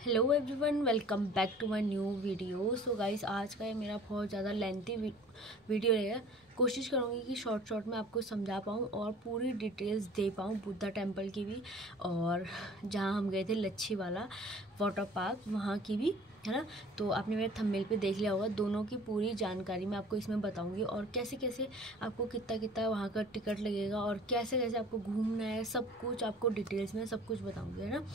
Hello everyone, welcome back to my new video. So guys, आज का ये मेरा बहुत ज़्यादा लेंथी वीडियो रहेगा। कोशिश करूँगी कि शॉर्ट में आपको समझा पाऊँ और पूरी डिटेल्स दे पाऊँ बुद्धा टेम्पल की भी, और जहाँ हम गए थे लच्छी वाला वाटर पार्क वहाँ की भी, है ना। तो आपने मेरे थंबनेल पे देख लिया होगा, दोनों की पूरी जानकारी मैं आपको इसमें बताऊंगी, और कैसे कैसे आपको कितना कितना वहाँ का टिकट लगेगा और कैसे कैसे आपको घूमना है, सब कुछ आपको डिटेल्स में सब कुछ बताऊंगी, है ना।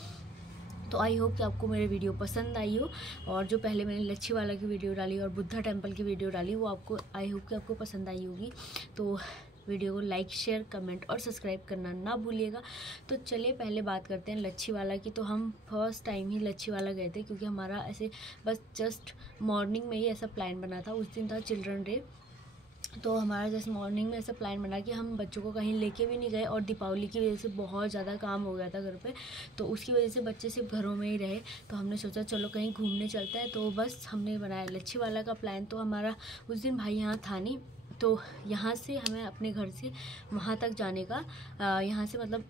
तो आई होप कि आपको मेरी वीडियो पसंद आई हो, और जो पहले मैंने लच्छी वाला की वीडियो डाली और बुद्धा टेम्पल की वीडियो डाली वो आपको आई होप कि आपको पसंद आई होगी। तो वीडियो को लाइक, शेयर, कमेंट और सब्सक्राइब करना ना भूलिएगा। तो चलिए पहले बात करते हैं लच्छी वाला की। तो हम फर्स्ट टाइम ही लच्छी वाला गए थे, क्योंकि हमारा ऐसे बस जस्ट मॉर्निंग में ही ऐसा प्लान बना था। उस दिन था चिल्ड्रन डे, तो हमारा जैसे मॉर्निंग में ऐसा प्लान बना कि हम बच्चों को कहीं लेके भी नहीं गए, और दीपावली की वजह से बहुत ज़्यादा काम हो गया था घर पे, तो उसकी वजह से बच्चे सिर्फ घरों में ही रहे। तो हमने सोचा चलो कहीं घूमने चलते हैं, तो बस हमने बनाया लच्छी वाला का प्लान। तो हमारा उस दिन भाई यहाँ था नहीं, तो यहाँ से हमें अपने घर से वहाँ तक जाने का यहाँ से मतलब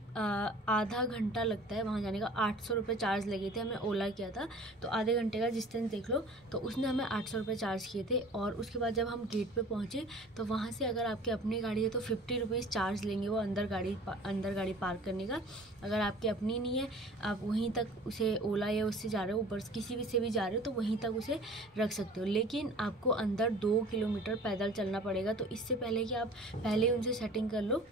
आधा घंटा लगता है वहाँ जाने का। 800 रुपये चार्ज लगे थे, हमें ओला किया था, तो आधे घंटे का डिस्टेंस देख लो। तो उसने हमें 800 रुपये चार्ज किए थे। और उसके बाद जब हम गेट पे पहुँचे, तो वहाँ से अगर आपकी अपनी गाड़ी है तो 50 रुपीज़ चार्ज लेंगे वो अंदर गाड़ी पार्क करने का। अगर आपकी अपनी नहीं है, आप वहीं तक उसे ओला या उससे जा रहे हो, ऊपर किसी भी से भी जा रहे हो, तो वहीं तक उसे रख सकते हो। लेकिन आपको अंदर 2 किलोमीटर पैदल चलना पड़ेगा। तो इससे पहले कि आप पहले उनसे सेटिंग कर लो।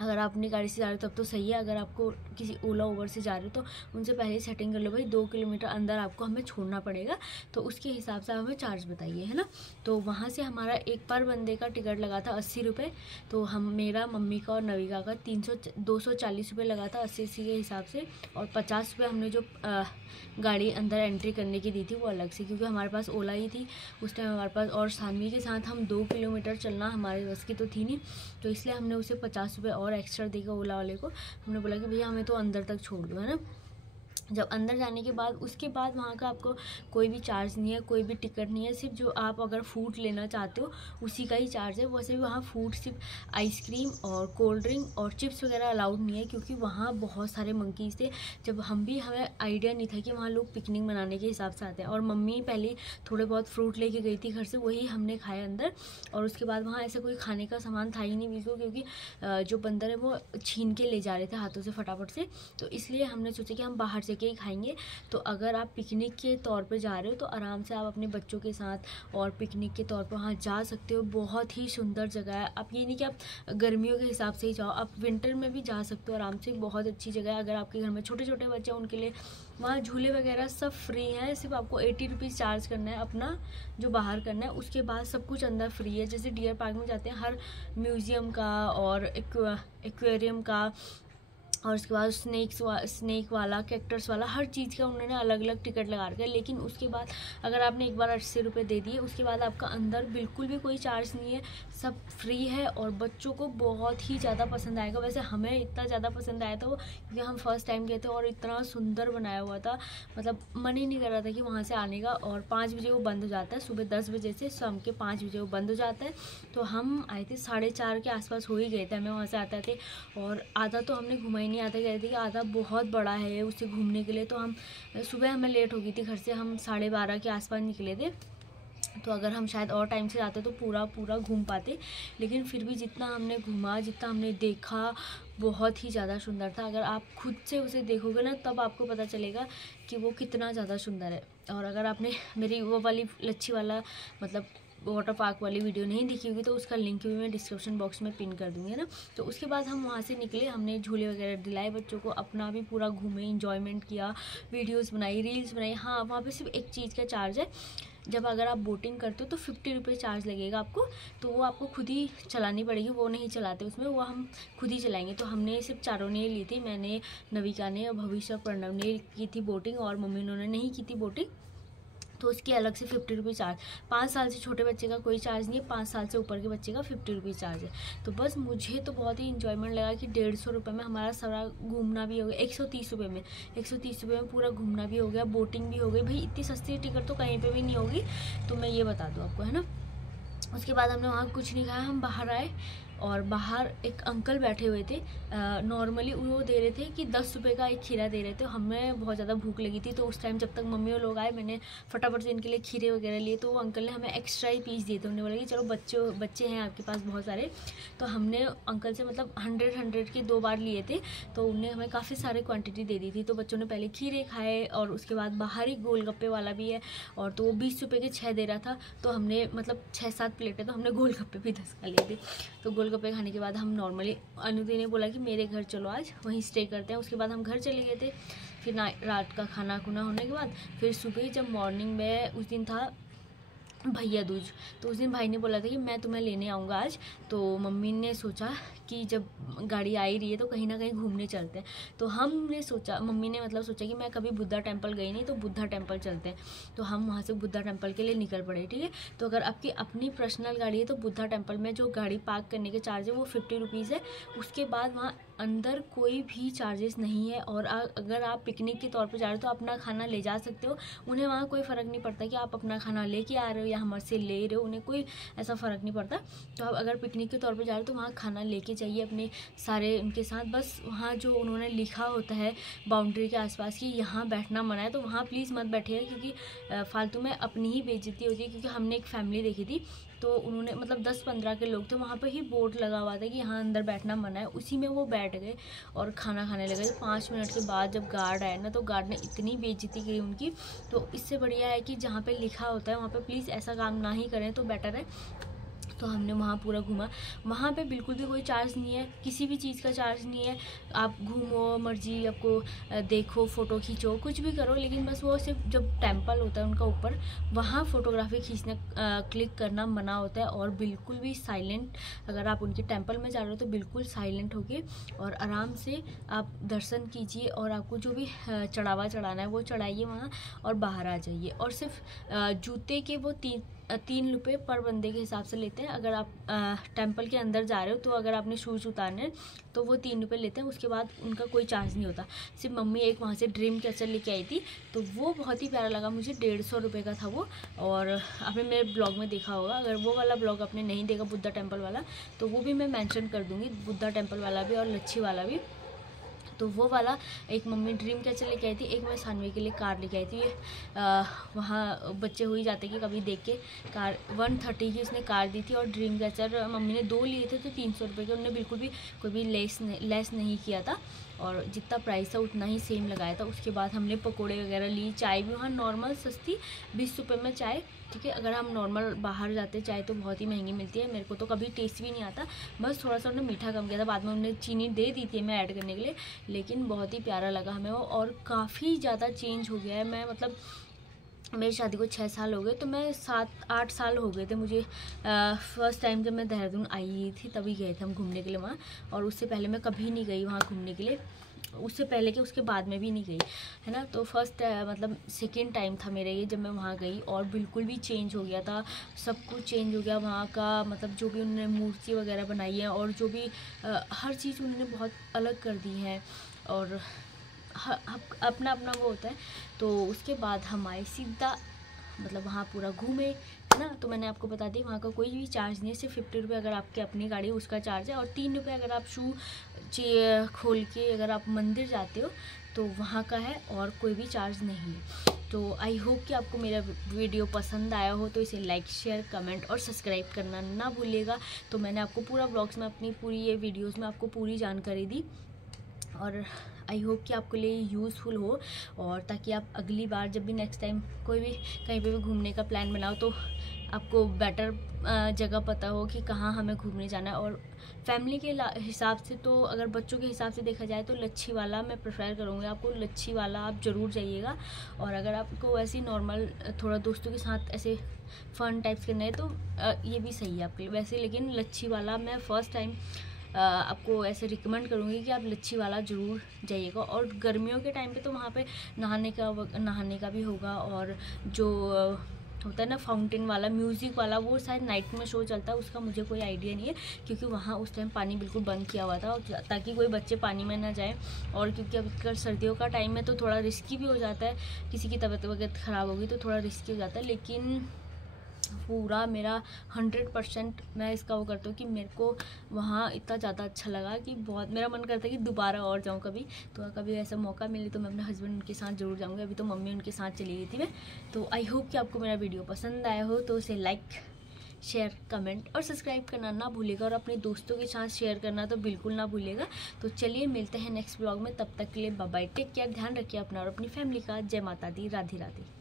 अगर आप अपनी गाड़ी से जा रहे हो तब तो सही है, अगर आपको किसी ओला उबर से जा रहे हो तो उनसे पहले ही सेटिंग कर लो भाई, 2 किलोमीटर अंदर आपको हमें छोड़ना पड़ेगा, तो उसके हिसाब से हमें चार्ज बताइए, है ना। तो वहाँ से हमारा एक पर बंदे का टिकट लगा था 80 रुपये। तो हम मेरा, मम्मी का और नविका का 240 रुपये लगा था 80 के हिसाब से। और 50 रुपये हमने जो गाड़ी अंदर एंट्री करने की दी थी वो अलग से, क्योंकि हमारे पास ओला ही थी उस टाइम हमारे पास, और सानवी के साथ हम 2 किलोमीटर चलना हमारे बस की तो थी नहीं, तो इसलिए हमने उसे 50 रुपये और एक्स्ट्रा देगा ओला वाले को। हमने बोला कि भैया हमें तो अंदर तक छोड़ दो, है ना। जब अंदर जाने के बाद उसके बाद वहाँ का आपको कोई भी चार्ज नहीं है, कोई भी टिकट नहीं है, सिर्फ जो आप अगर फूड लेना चाहते हो उसी का ही चार्ज है। वैसे भी वहाँ फूड सिर्फ आइसक्रीम और कोल्ड ड्रिंक और चिप्स वगैरह अलाउड नहीं है, क्योंकि वहाँ बहुत सारे मंकीज़ थे। जब हमें आइडिया नहीं था कि वहाँ लोग पिकनिक मनाने के हिसाब से आते हैं, और मम्मी पहले थोड़े बहुत फ्रूट लेके गई थी घर से, वही हमने खाया अंदर। और उसके बाद वहाँ ऐसा कोई खाने का सामान था ही नहीं बिल्कुल, क्योंकि जो बंदर है वो छीन के ले जा रहे थे हाथों से फटाफट से। तो इसलिए हमने सोचा कि हम बाहर से के ही खाएंगे। तो अगर आप पिकनिक के तौर पे जा रहे हो तो आराम से आप अपने बच्चों के साथ और पिकनिक के तौर पे वहाँ जा सकते हो। बहुत ही सुंदर जगह है। आप ये नहीं कि आप गर्मियों के हिसाब से ही जाओ, आप विंटर में भी जा सकते हो आराम से। बहुत अच्छी जगह है। अगर आपके घर में छोटे छोटे बच्चे हैं उनके लिए वहाँ झूले वगैरह सब फ्री हैं, सिर्फ आपको 80 रुपीज़ चार्ज करना है अपना जो बाहर करना है। उसके बाद सब कुछ अंदर फ्री है। जैसे डियर पार्क में जाते हैं, हर म्यूज़ियम का और एक्वेरियम का, और उसके बाद स्नेक वाला, कैक्टस वाला, हर चीज़ का उन्होंने अलग अलग टिकट लगा रखा है। लेकिन उसके बाद अगर आपने एक बार 80 रुपये दे दिए, उसके बाद आपका अंदर बिल्कुल भी कोई चार्ज नहीं है, सब फ्री है। और बच्चों को बहुत ही ज़्यादा पसंद आएगा। वैसे हमें इतना ज़्यादा पसंद आया था वो, क्योंकि हम फर्स्ट टाइम गए थे और इतना सुंदर बनाया हुआ था, मतलब मन ही नहीं कर रहा था कि वहाँ से आने का। और 5 बजे वो बंद हो जाता है, सुबह 10 बजे से शाम के 5 बजे वो बंद हो जाता है। तो हम आए थे 4:30 के आसपास हो ही गए थे हमें वहाँ से आते थे, और आधा तो हमने घुमा ही नहीं। आते गए थे कि आधा बहुत बड़ा है उसे घूमने के लिए। तो हम सुबह हमें लेट हो गई थी घर से, हम 12:30 के आसपास निकले थे। तो अगर हम शायद और टाइम से जाते तो पूरा घूम पाते। लेकिन फिर भी जितना हमने घूमा, जितना हमने देखा, बहुत ही ज़्यादा सुंदर था। अगर आप खुद से उसे देखोगे ना तब आपको पता चलेगा कि वो कितना ज़्यादा सुंदर है। और अगर आपने मेरी वो वाली लच्छी वाला मतलब वाटर पार्क वाली वीडियो नहीं देखी होगी तो उसका लिंक भी मैं डिस्क्रिप्शन बॉक्स में पिन कर दूँगी, है ना। तो उसके बाद हम वहाँ से निकले, हमने झूले वगैरह दिलाए बच्चों को, अपना भी पूरा घूमे, इंजॉयमेंट किया, वीडियोस बनाई, रील्स बनाई। हाँ, वहाँ पे सिर्फ एक चीज़ का चार्ज है, जब अगर आप बोटिंग करते हो तो 50 रुपये चार्ज लगेगा आपको। तो वो आपको खुद ही चलानी पड़ेगी, वो नहीं चलाते उसमें, वो हम खुद ही चलाएंगे। तो हमने सिर्फ चारों ने ली थी, मैंने, नविका ने, भविष्य, प्रणव ने की थी बोटिंग, और मम्मी उन्होंने नहीं की थी बोटिंग। तो उसकी अलग से 50 रुपये चार्ज। 5 साल से छोटे बच्चे का कोई चार्ज नहीं है, 5 साल से ऊपर के बच्चे का 50 रुपये चार्ज है। तो बस मुझे तो बहुत ही इंजॉयमेंट लगा कि 150 रुपये में हमारा सारा घूमना भी हो गया। 130 रुपये में 130 रुपये में पूरा घूमना भी हो गया, बोटिंग भी हो गई। भाई इतनी सस्ती टिकट तो कहीं पर भी नहीं होगी, तो मैं ये बता दूँ आपको, है ना। उसके बाद हमने वहाँ कुछ नहीं खाया, हम बाहर आए और बाहर एक अंकल बैठे हुए थे। नॉर्मली वो दे रहे थे कि 10 रुपये का एक खीरा दे रहे थे। हमें बहुत ज़्यादा भूख लगी थी, तो उस टाइम जब तक मम्मी और लोग आए मैंने फटाफट से इनके लिए खीरे वगैरह लिए। तो वो अंकल ने हमें एक्स्ट्रा ही पीस दिए थे। उन्होंने बोला कि चलो बच्चे हैं आपके पास बहुत सारे, तो हमने अंकल से मतलब 100 के 2 बार लिए थे, तो उन्होंने हमें काफ़ी सारे क्वांटिटी दे दी थी। तो बच्चों ने पहले खीरे खाए और उसके बाद बाहर ही गोलगप्पे वाला भी है, और तो वो 20 रुपये के 6 दे रहा था। तो हमने मतलब 6-7 प्लेटें, तो हमने गोलगप्पे भी 10 खा लिए थे। तो गोलगप्पे खाने के बाद हम नॉर्मली अनुदी ने बोला कि मेरे घर चलो, आज वहीं स्टे करते हैं। उसके बाद हम घर चले गए थे। फिर रात का खाना खुना होने के बाद फिर सुबह जब मॉर्निंग में, उस दिन था भैया दूज, तो उस दिन भाई ने बोला था कि मैं तुम्हें लेने आऊँगा आज। तो मम्मी ने सोचा कि जब गाड़ी आ ही रही है तो कहीं ना कहीं घूमने चलते हैं। तो हमने सोचा, मम्मी ने मतलब सोचा कि मैं कभी बुद्धा टेम्पल गई नहीं, तो बुद्धा टेम्पल चलते हैं। तो हम वहाँ से बुद्धा टेम्पल के लिए निकल पड़े। ठीक है, तो अगर आपकी अपनी पर्सनल गाड़ी है तो बुद्धा टेम्पल में जो गाड़ी पार्क करने के चार्ज है वो 50 रुपीज़ है। उसके बाद वहाँ अंदर कोई भी चार्जेस नहीं है। और अगर आप पिकनिक के तौर पे जा रहे हो तो अपना खाना ले जा सकते हो। उन्हें वहाँ कोई फ़र्क नहीं पड़ता कि आप अपना खाना लेके आ रहे हो या हमारे से ले रहे हो, उन्हें कोई ऐसा फ़र्क नहीं पड़ता। तो आप अगर पिकनिक के तौर पे जा रहे हो तो वहाँ खाना लेके जाइए अपने सारे उनके साथ। बस वहाँ जो उन्होंने लिखा होता है बाउंड्री के आसपास कि यहाँ बैठना मना है, तो वहाँ प्लीज़ मत बैठिएगा, क्योंकि फालतू में अपनी ही बेइज्जती होती है। क्योंकि हमने एक फैमिली देखी थी, तो उन्होंने मतलब 10-15 के लोग थे, वहाँ पे ही बोर्ड लगा हुआ था कि यहाँ अंदर बैठना मना है। उसी में वो बैठ गए और खाना खाने लगे। तो 5 मिनट के बाद जब गार्ड आया ना, तो गार्ड ने इतनी बेइज्जती की उनकी। तो इससे बढ़िया है कि जहाँ पे लिखा होता है वहाँ पे प्लीज़ ऐसा काम ना ही करें, तो बेटर है। तो हमने वहाँ पूरा घूमा। वहाँ पे बिल्कुल भी कोई चार्ज नहीं है, किसी भी चीज़ का चार्ज नहीं है। आप घूमो मर्जी, आपको देखो, फ़ोटो खींचो, कुछ भी करो, लेकिन बस वो सिर्फ जब टेम्पल होता है उनका ऊपर, वहाँ फ़ोटोग्राफी खींचने क्लिक करना मना होता है। और बिल्कुल भी साइलेंट, अगर आप उनके टेम्पल में जा रहे हो तो बिल्कुल साइलेंट होके और आराम से आप दर्शन कीजिए। और आपको जो भी चढ़ावा चढ़ाना है वो चढ़ाइए वहाँ और बाहर आ जाइए। और सिर्फ जूते के वो 3 रुपये पर बंदे के हिसाब से लेते हैं। अगर आप टेम्पल के अंदर जा रहे हो तो अगर आपने शूज़ उतारने तो वो 3 रुपये लेते हैं। उसके बाद उनका कोई चार्ज नहीं होता। सिर्फ मम्मी एक वहाँ से ड्रीम कैचर लेके आई थी, तो वो बहुत ही प्यारा लगा मुझे। 150 रुपये का था वो। और आपने मेरे ब्लॉग में देखा होगा, अगर वो वाला ब्लॉग आपने नहीं देखा बुद्धा टेम्पल वाला, तो वो भी मैं मेंशन कर दूँगी, बुद्धा टेम्पल वाला भी और लच्छी वाला भी। तो वो वाला एक मम्मी ड्रीम कैचर लेके आई थी, एक मैं सानवी के लिए कार लेके आई थी। वहाँ बच्चे हो ही जाते कि कभी देख के कार 130 की उसने कार दी थी। और ड्रीम कैचर मम्मी ने 2 लिए थे, तो 300 रुपये के। उन्होंने बिल्कुल भी कोई भी लेस नहीं किया था, और जितना प्राइस था उतना ही सेम लगाया था। उसके बाद हमने पकोड़े वगैरह ली, चाय भी वहाँ नॉर्मल सस्ती 20 रुपये में चाय। ठीक है, अगर हम नॉर्मल बाहर जाते चाय तो बहुत ही महंगी मिलती है। मेरे को तो कभी टेस्ट भी नहीं आता, बस थोड़ा सा उन्होंने मीठा कम किया था। बाद में उन्होंने चीनी दे दी थी मैं ऐड करने के लिए, लेकिन बहुत ही प्यारा लगा हमें वो। और काफ़ी ज़्यादा चेंज हो गया है। मैं मतलब मेरी शादी को 6 साल हो गए, तो मैं 7-8 साल हो गए थे मुझे। फर्स्ट टाइम जब मैं देहरादून आई थी तभी गए थे हम घूमने के लिए वहाँ। और उससे पहले मैं कभी नहीं गई वहाँ घूमने के लिए, उससे पहले के उसके बाद में भी नहीं गई, है ना। तो फर्स्ट मतलब सेकेंड टाइम था मेरा ये जब मैं वहाँ गई, और बिल्कुल भी चेंज हो गया था। सब कुछ चेंज हो गया वहाँ का। मतलब जो भी उन्होंने मूर्ति वगैरह बनाई है, और जो भी हर चीज़ उन्होंने बहुत अलग कर दी है। और अपना अपना वो होता है। तो उसके बाद हम आए सीधा, मतलब वहाँ पूरा घूमे, है ना। तो मैंने आपको बता दी वहाँ का कोई भी चार्ज नहीं है, सिर्फ 50 रुपये अगर आपकी अपनी गाड़ी है उसका चार्ज है। और 3 रुपये अगर आप शू खोल के अगर आप मंदिर जाते हो तो वहाँ का है, और कोई भी चार्ज नहीं है। तो आई होप कि आपको मेरा वीडियो पसंद आया हो, तो इसे लाइक, शेयर, कमेंट और सब्सक्राइब करना ना भूलिएगा। तो मैंने आपको पूरा ब्लॉग्स में, अपनी पूरी ये वीडियोज़ में आपको पूरी जानकारी दी, और आई होप कि आपके लिए यूज़फुल हो, और ताकि आप अगली बार जब भी नेक्स्ट टाइम कोई भी कहीं पे भी घूमने का प्लान बनाओ तो आपको बेटर जगह पता हो कि कहाँ हमें घूमने जाना है। और फैमिली के हिसाब से, तो अगर बच्चों के हिसाब से देखा जाए तो लच्छी वाला मैं प्रेफर करूँगी। आपको लच्छी वाला आप ज़रूर जाइएगा। और अगर आपको वैसे नॉर्मल थोड़ा दोस्तों के साथ ऐसे फ़न टाइप्स करना है तो ये भी सही है आपके लिए वैसे। लेकिन लच्छी वाला मैं फ़र्स्ट टाइम आपको ऐसे रिकमेंड करूँगी कि आप लच्छी वाला ज़रूर जाइएगा। और गर्मियों के टाइम पे तो वहाँ पे नहाने का भी होगा। और जो होता है ना फाउंटेन वाला, म्यूज़िक वाला, वो शायद नाइट में शो चलता है, उसका मुझे कोई आइडिया नहीं है, क्योंकि वहाँ उस टाइम पानी बिल्कुल बंद किया हुआ था, और ताकि कोई बच्चे पानी में ना जाए। और क्योंकि अब सर्दियों का टाइम है तो थोड़ा रिस्की भी हो जाता है, किसी की तबीयत वगैरह ख़राब होगी तो थोड़ा रिस्की हो जाता है। लेकिन पूरा मेरा 100% मैं इसका वो करती हूँ कि मेरे को वहाँ इतना ज़्यादा अच्छा लगा कि बहुत मेरा मन करता है कि दोबारा और जाऊँ कभी। तो कभी ऐसा मौका मिले तो मैं अपने हस्बैंड उनके साथ ज़रूर जाऊँगी। अभी तो मम्मी उनके साथ चली गई थी मैं। तो आई होप कि आपको मेरा वीडियो पसंद आया हो, तो उसे लाइक, शेयर, कमेंट और सब्सक्राइब करना ना भूलिएगा, और अपने दोस्तों के साथ शेयर करना तो बिल्कुल ना भूलिएगा। तो चलिए मिलते हैं नेक्स्ट ब्लॉग में, तब तक के लिए बाय बाय, टेक केयर, ध्यान रखिए अपना और अपनी फैमिली का। जय माता दी, राधे राधे।